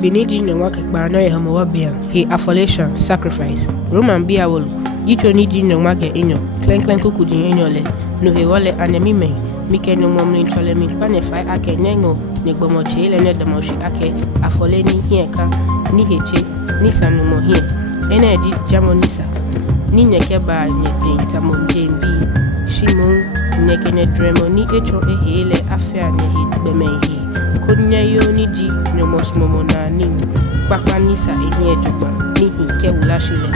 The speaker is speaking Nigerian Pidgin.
Benidi no wake ba no Homowo beam, he affiliation, sacrifice. Roman biawol, yicho niji no wage inyo, clank kukudi inyole, no he wale anemi me, mike no mom in chole mi panefai ake nengo, negbomo chele ne demoshi ake, afole ni hieka, ni heche, ni sanumo hie, energy jamo nisa, ni nyekeba nye tamon jembi, shimon, nyeke ne dremo ni echo ehele afea ne hit bemenhi. Kunya yo ni ji no mos momo na nim. Bakwa nisa ehie jugba, ni hike ulashile.